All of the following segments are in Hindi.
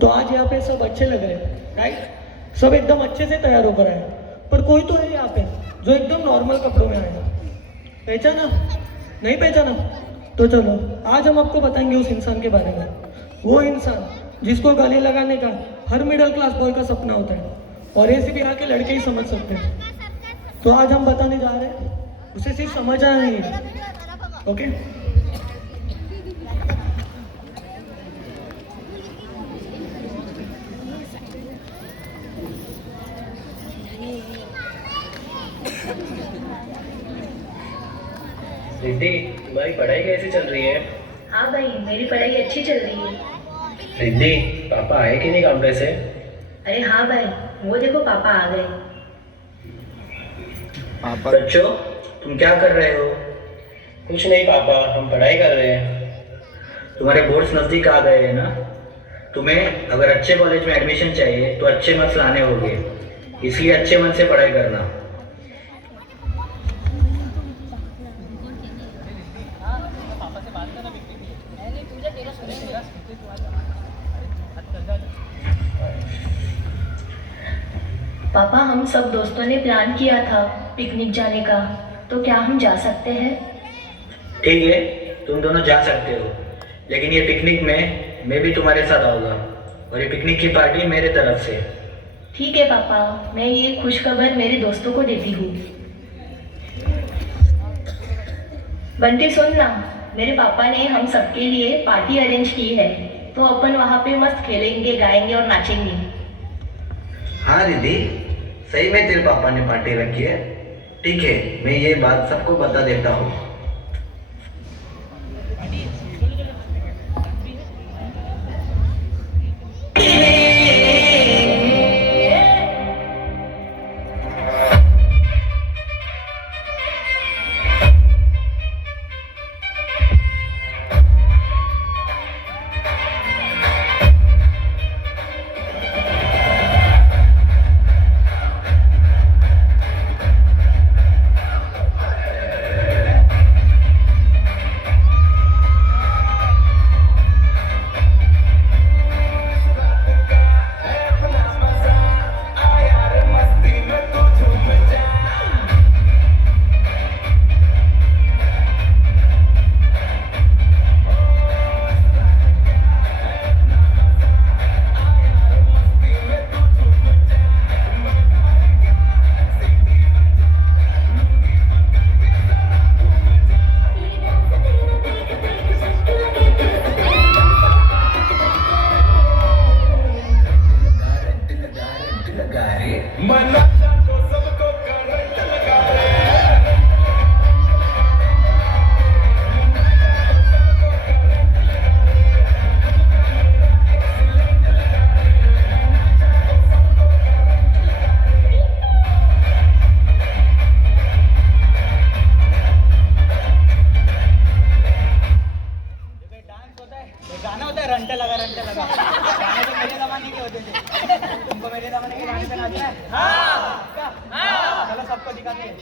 तो आज यहाँ पे सब अच्छे लग रहे हैं, राइट? सब एकदम अच्छे से तैयार होकर आए, पर कोई तो है यहाँ पे जो एकदम नॉर्मल कपड़ों में आएगा। पहचाना? नहीं पहचाना? तो चलो आज हम आपको बताएंगे उस इंसान के बारे में। वो इंसान जिसको गले लगाने का हर मिडिल क्लास बॉय का सपना होता है, और ऐसे भी आके लड़के ही समझ सकते हैं। तो आज हम बताने जा रहे हैं, उसे सिर्फ समझना नहीं है, ओके? रिद्धि, तुम्हारी पढ़ाई कैसी चल रही है? हाँ भाई, मेरी पढ़ाई अच्छी चल रही है। रिद्धि, पापा आए कि नहीं काम पे से? अरे हाँ भाई, वो देखो पापा आ गए। बच्चों, तुम क्या कर रहे हो? कुछ नहीं पापा, हम पढ़ाई कर रहे हैं। तुम्हारे बोर्ड्स नज़दीक आ गए हैं ना? तुम्हें अगर अच्छे कॉलेज में एडमिशन चाहिए तो अच्छे मार्क्स लाने होंगे, इसलिए अच्छे मन से पढ़ाई करना। पापा, हम सब दोस्तों ने प्लान किया था पिकनिक जाने का, तो क्या हम जा सकते हैं? ठीक है, तुम दोनों जा सकते हो, लेकिन ये पिकनिक में मैं भी तुम्हारे साथ आऊँगा, और ये पिकनिक की पार्टी मेरे तरफ से। ठीक है पापा, मैं ये खुशखबर मेरे दोस्तों को देती हूँ। बंटी सुन ना, मेरे पापा ने हम सबके लिए पार्टी अरेंज की है, तो अपन वहाँ पे मस्त खेलेंगे, गाएंगे और नाचेंगे। हाँ रिद्धि, सही में तेरे पापा ने पार्टी रखी है। ठीक है, मैं ये बात सबको बता देता हूँ। गाना होता है रंटे लगा गाने तो मेरे जमाने के होते थे। तुमको मेरे जमाने के गाने पे नाचना है? हाँ, चलो सबको दिखाते हैं।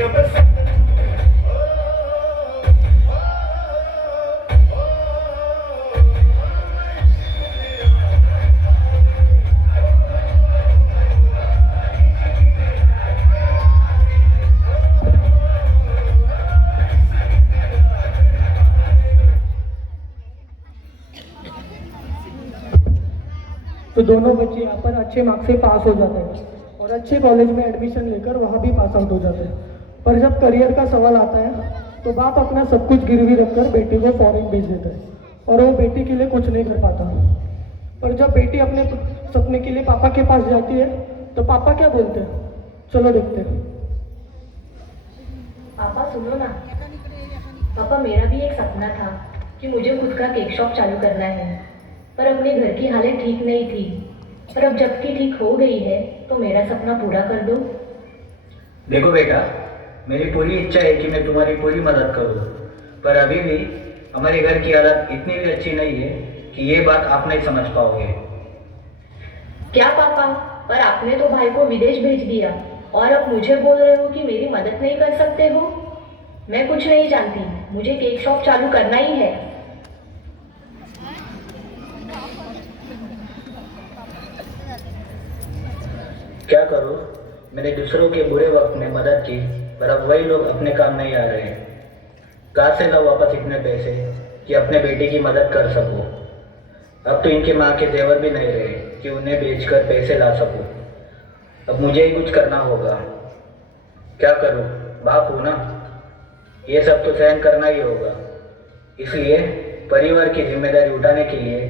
तो दोनों बच्चे यहाँ पर अच्छे मार्क्स से पास हो जाते हैं और अच्छे कॉलेज में एडमिशन लेकर वहाँ भी पास आउट हो जाते हैं। पर जब करियर का सवाल आता है तो बाप अपना सब कुछ गिरवी रखकर बेटी को फॉरेन भेज देता है और वो बेटी के लिए कुछ नहीं कर पाता। पर जब बेटी अपने सपने के लिए पापा के पास जाती है तो पापा क्या बोलते हैं, चलो देखते हैं। पापा सुनो ना, पापा मेरा भी एक सपना था कि मुझे खुद का केक शॉप चालू करना है, पर अपने घर की हालत ठीक नहीं थी। पर अब जबकि ठीक हो गई है तो मेरा सपना पूरा कर दो। देखो बेटा, मेरी पूरी इच्छा है कि मैं तुम्हारी पूरी मदद करूँ, पर अभी भी हमारे घर की हालत इतनी भी अच्छी नहीं है कि ये बात आप नहीं समझ पाओगे। क्या पापा, पर आपने तो भाई को विदेश भेज दिया और अब मुझे बोल रहे हो कि मेरी मदद नहीं कर सकते हो। मैं कुछ नहीं जानती, मुझे केक शॉप चालू करना ही है। क्या करूँ, मैंने दूसरों के बुरे वक्त में मदद की, पर अब वही लोग अपने काम नहीं आ रहे। कहाँ से लाऊं वापस इतने पैसे कि अपने बेटे की मदद कर सकूं। अब तो इनके माँ के जेवर भी नहीं रहे कि उन्हें बेचकर पैसे ला सकूं। अब मुझे ही कुछ करना होगा। क्या करूं, बाप हूं ना, ये सब तो सहन करना ही होगा। इसलिए परिवार की जिम्मेदारी उठाने के लिए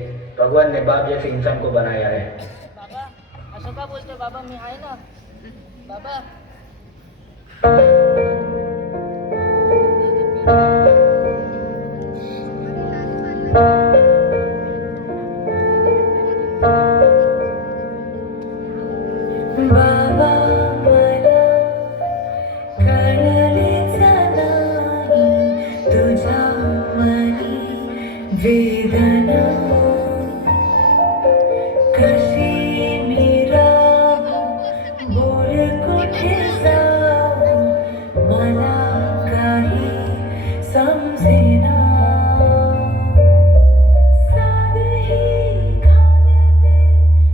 भगवान ने बाप जैसे इंसान को बनाया है। बाबा असं का बोलते बाबा, मी आहे ना बाबा। बाबा मला कळलेचा नाही तुझ्या मनी वेदना, कशी मी राहू, बोल कुठे जाऊ, मला काही समजेना। साधही घालते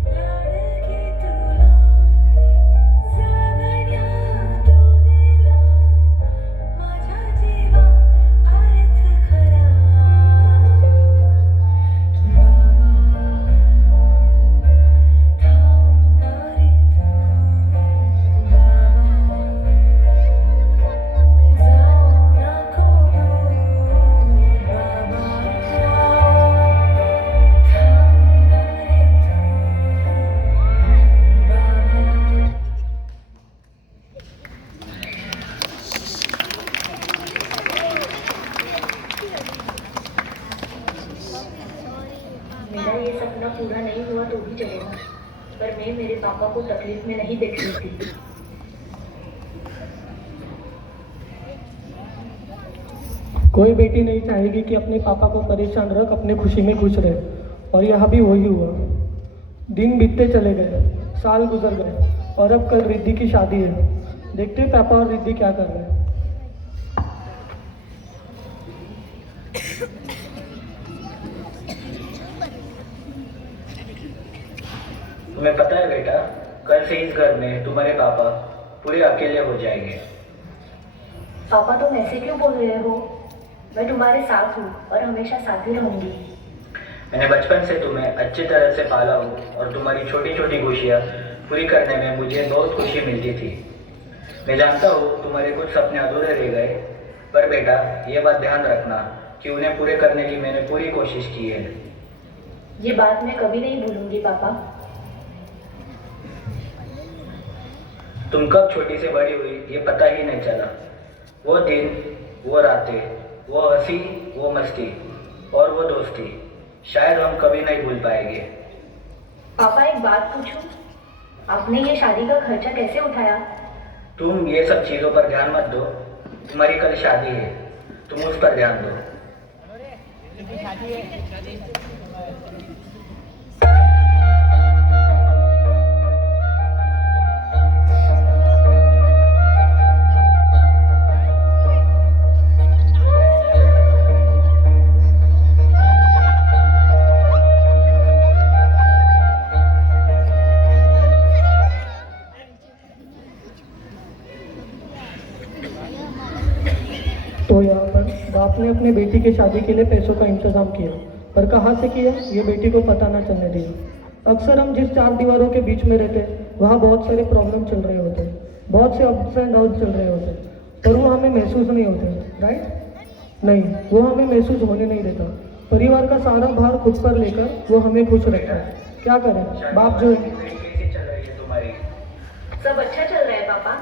लाडकी तुला, जगण्या तू दिला माझ्या जीवा अर्थ खरा। थांबणारी तू मेरा ये सपना पूरा नहीं हुआ तो भी चलेगा, पर मैं मेरे पापा को तकलीफ में नहीं देख सकती। कोई बेटी नहीं चाहेगी कि अपने पापा को परेशान रख अपने खुशी में खुश रहे, और यहाँ भी वही हुआ। दिन बीतते चले गए, साल गुजर गए और अब कल रिद्धि की शादी है। देखते हैं पापा और रिद्धि क्या कर रहे हैं। तुम्हें पता है बेटा, कल से इस घर में तुम्हारे पापा पूरे अकेले हो जाएंगे। पापा तुम ऐसे क्यों बोल रहे हो? मैं तुम्हारे साथ हूँ और हमेशा साथ ही रहूंगी। मैंने बचपन से तुम्हें अच्छी तरह से पाला हूँ और तुम्हारी छोटी छोटी खुशियाँ पूरी करने में मुझे बहुत खुशी मिलती थी। मैं जानता हूँ तुम्हारे कुछ सपने अधूरे रह गए, पर बेटा ये बात ध्यान रखना कि उन्हें पूरे करने की मैंने पूरी कोशिश की है। ये बात मैं कभी नहीं भूलूंगी पापा। तुम कब छोटी से बड़ी हुई ये पता ही नहीं चला। वो दिन, वो रातें, वो हंसी, वो मस्ती और वो दोस्ती शायद हम कभी नहीं भूल पाएंगे। पापा एक बात पूछूं, आपने ये शादी का खर्चा कैसे उठाया? तुम ये सब चीज़ों पर ध्यान मत दो, तुम्हारी कल शादी है, तुम उस पर ध्यान दो। शादी है। तो यहाँ पर बाप ने अपने बेटी की शादी के लिए पैसों का इंतजाम किया, पर कहाँ से किया ये बेटी को पता ना चलने दिया। अक्सर हम जिस चार दीवारों के बीच में रहते वहाँ बहुत सारे प्रॉब्लम चल रहे होते, बहुत से अप्स एंड डाउन चल रहे होते, पर वो हमें महसूस नहीं होते, राइट? नहीं, वो हमें महसूस होने नहीं देता। परिवार का सारा भार खुद पर लेकर वो हमें खुश रखता है। क्या करें, बाप जो है। कैसी चल रही है तुम्हारी? सब अच्छा चल रहा है पापा।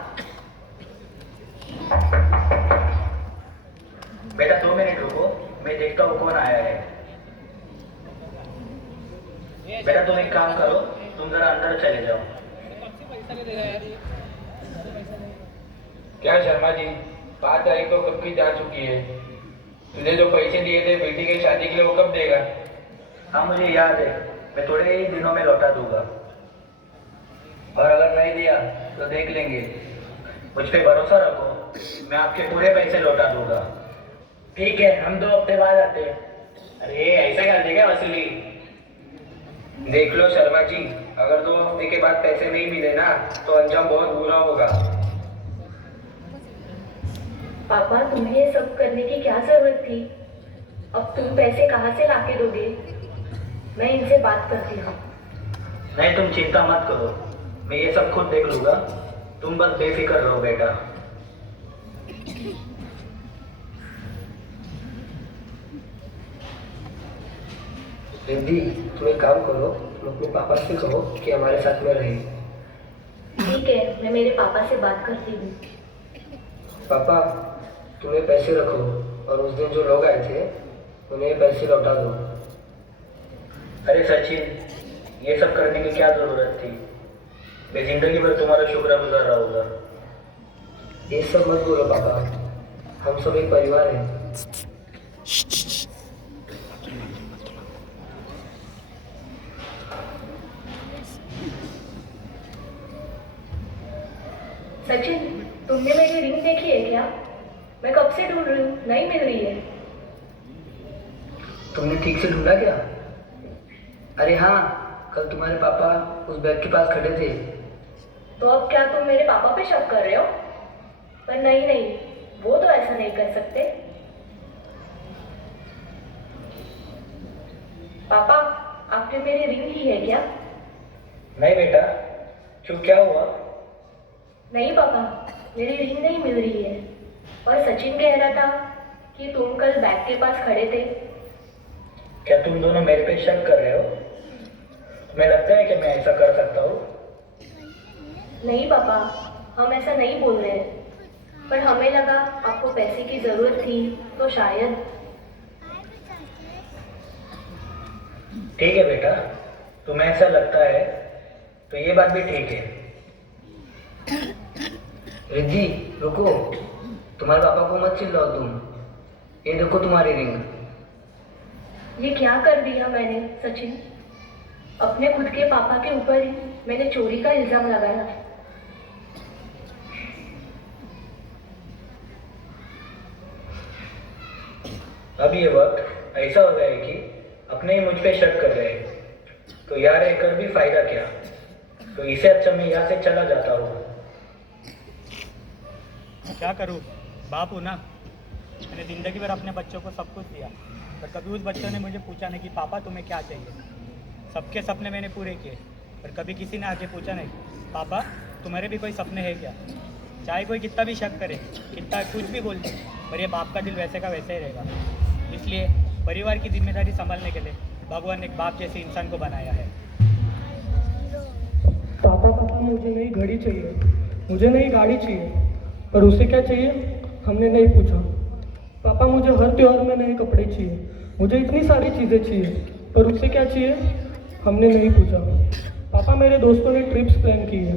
बेटा 2 मिनट रुको, मैं देखता हूँ कौन आया है। बेटा तुम एक काम करो, तुम जरा अंदर चले जाओ। क्या शर्मा जी, 5 तारीख तो कब की जा चुकी है। तुझे जो पैसे दिए थे बेटी की शादी के लिए वो कब देगा? हाँ मुझे याद है, मैं थोड़े ही दिनों में लौटा दूंगा। और अगर नहीं दिया तो देख लेंगे। मुझ पे भरोसा रखो, मैं आपके पूरे पैसे लौटा दूंगा। ठीक है, हम 2 हफ्ते बाद आते हैं। अरे ऐसा कर देगा वसूली? देख लो शर्मा जी, अगर 2 हफ्ते के बाद पैसे नहीं मिले ना तो अंजाम बहुत बुरा होगा। पापा तुम्हें ये सब करने की क्या जरूरत थी? अब तुम पैसे कहाँ से लाके दोगे? मैं इनसे बात करती हूँ। नहीं तुम चिंता मत करो, मैं ये सब खुद देख लूंगा। तुम बस बेफिक्र रहो बेटा। रिद्धि, तुम एक काम करो, तुम अपने पापा से कहो कि हमारे साथ में रहे। ठीक है, मैं मेरे पापा से बात करती हूँ। पापा, तुम्हें पैसे रखो और उस दिन जो लोग आए थे उन्हें पैसे लौटा दो। अरे सचिन, ये सब करने की क्या जरूरत थी? मैं जिंदगी भर तुम्हारा शुक्रगुजार रहूंगा। ये सब मत बोलो पापा, हम सब एक परिवार हैं। सचिन, तुमने मेरी रिंग देखी है क्या? मैं कब से ढूंढ रही हूँ, नहीं मिल रही है। तुमने ठीक से ढूंढा क्या? अरे हाँ, कल तुम्हारे पापा उस बैग के पास खड़े थे। तो अब क्या तुम मेरे पापा पे शक कर रहे हो? पर नहीं नहीं, वो तो ऐसा नहीं कर सकते। पापा, आपने मेरी रिंग ली है क्या? नहीं बेटा, क्यों, क्या हुआ? नहीं पापा, मेरी रिंग नहीं मिल रही है। और सचिन कह रहा था कि तुम कल बैग के पास खड़े थे। क्या तुम दोनों मेरे पे शक कर रहे हो? तुम्हें लगता है कि मैं ऐसा कर सकता हूँ? नहीं पापा, हम ऐसा नहीं बोल रहे हैं, पर हमें लगा आपको पैसे की जरूरत थी तो शायद। ठीक है बेटा, तुम्हें ऐसा लगता है तो ये बात भी ठीक है। रिद्धि, रुको, तुम्हारे पापा को मत चिल्लाओ तुम। ये देखो तुम्हारी रिंग। ये क्या कर दिया मैंने सचिन? अपने खुद के पापा के ऊपर ही मैंने चोरी का इल्जाम लगाया। अब ये वक्त ऐसा हो गया है कि अपने ही मुझ पे शक कर रहे हैं, तो यार ये कर भी फायदा क्या? तो इससे अच्छा मैं यहाँ से चला जाता हूँ। क्या करूँ, बाप हूँ ना। मैंने ज़िंदगी भर अपने बच्चों को सब कुछ दिया, पर कभी उस बच्चों ने मुझे पूछा नहीं कि पापा तुम्हें क्या चाहिए। सबके सपने मैंने पूरे किए, पर कभी किसी ने आके पूछा नहीं, पापा तुम्हारे भी कोई सपने हैं क्या? चाहे कोई कितना भी शक करे, कितना कुछ भी बोल दे, पर ये बाप का दिल वैसे का वैसे ही रहेगा। इसलिए परिवार की जिम्मेदारी संभालने के लिए भगवान ने एक बाप जैसे इंसान को बनाया है। पापा मुझे नई घड़ी चाहिए, मुझे नई गाड़ी चाहिए, पर उसे क्या चाहिए हमने नहीं पूछा। पापा मुझे हर त्योहार में नए कपड़े चाहिए, मुझे इतनी सारी चीज़ें चाहिए, पर उसे क्या चाहिए हमने नहीं पूछा। पापा मेरे दोस्तों ने ट्रिप्स प्लान की है,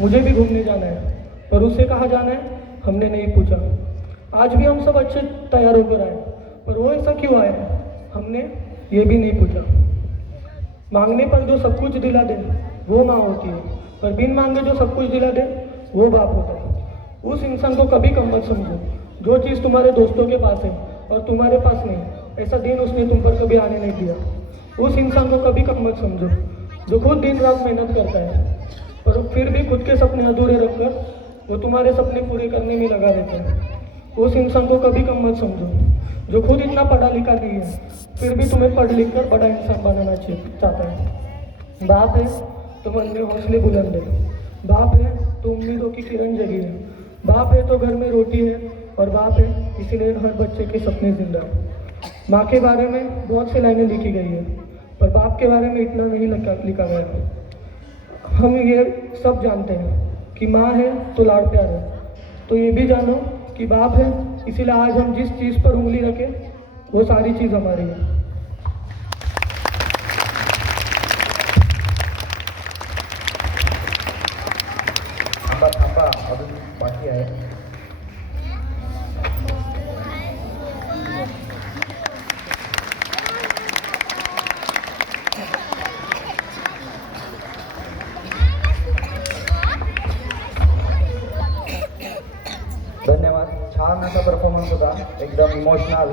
मुझे भी घूमने जाना है, पर उसे कहाँ जाना है हमने नहीं पूछा। आज भी हम सब अच्छे तैयार होकर आए, पर वो ऐसा क्यों आया हमने ये भी नहीं पूछा। मांगने पर जो सब कुछ दिला दे वो माँ होती है, पर बिन मांगे जो सब कुछ दिला दे वो बाप होता है। उस इंसान को कभी कम मत समझो। जो चीज़ तुम्हारे दोस्तों के पास है और तुम्हारे पास नहीं, ऐसा दिन उसने तुम पर कभी आने नहीं दिया। उस इंसान को कभी कम मत समझो जो खुद दिन रात मेहनत करता है, पर फिर भी खुद के सपने अधूरे रखकर वो तुम्हारे सपने पूरे करने में लगा रहता है। उस इंसान को कभी कम मत समझो जो खुद इतना पढ़ा लिखा नहीं है फिर भी तुम्हें पढ़ लिख कर बड़ा इंसान बनाना चाहता है। बाप है तो मन में हौसले बुलंद है, बाप है तो उम्मीदों की किरण जगी है, बाप है तो घर में रोटी है, और बाप है इसीलिए हर बच्चे के सपने जिंदा है। माँ के बारे में बहुत सी लाइनें लिखी गई है पर बाप के बारे में इतना नहीं लिखा गया। हम ये सब जानते हैं कि माँ है तो लाड़ प्यार है, तो ये भी जानो कि बाप है इसीलिए आज हम जिस चीज़ पर उंगली रखें वो सारी चीज़ हमारी है। थांबा थांबा अजून बाकी आहे. धन्यवाद. छान असा परफॉर्मन्स होता, एकदम इमोशनल.